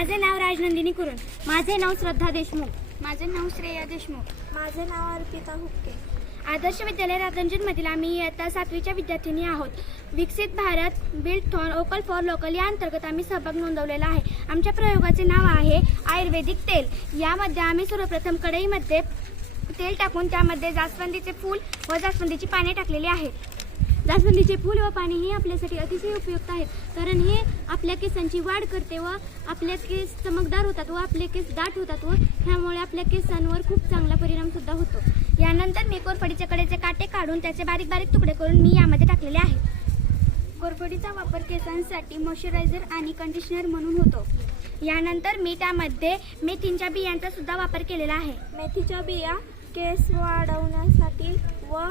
माझे नाव राजनंदिनी कुरुन. माझे नाव श्रद्धा देशमुख. माझे नाव श्रेया देशमुख. माझे नाव अर्पिता हुक्के. आदर्श विद्यालय रातंजनमधील आम्ही इयत्ता 7वीच्या विद्यार्थिनी आहोत. विकसित भारत बिल्डथॉन ओकल फॉर लोकल या अंतर्गत आम्ही सहभाग नोंदवलेला आहे. आमच्या प्रयोगाचे नाव आहे आयुर्वेदिक तेल. यामध्ये आम्ही सर्वप्रथम कढईमध्ये तेल टाकून त्यामध्ये जास्वंदीचे फूल व जास्वंदीची पाने टाकलेली आहेत. जास्वंदीचे फूल व पाणी हे आपल्यासाठी अतिशय उपयुक्त आहेत, कारण हे आपल्या केसांची वाढ करते व आपले केस चमकदार होतात व आपले केस दाट होतात व ह्यामुळे आपल्या केसांवर खूप चांगला परिणाम सुद्धा होतो. यानंतर मी कोरफडीच्या कडेचे काटे काढून त्याचे बारीक बारीक तुकडे करून मी यामध्ये टाकलेले आहेत. कोरफडीचा वापर केसांसाठी मॉइश्चरायझर आणि कंडिशनर म्हणून होतो. यानंतर मी त्यामध्ये मेथींच्या बियांचा सुद्धा वापर केलेला आहे. मेथीच्या बिया केस वाढवण्यासाठी व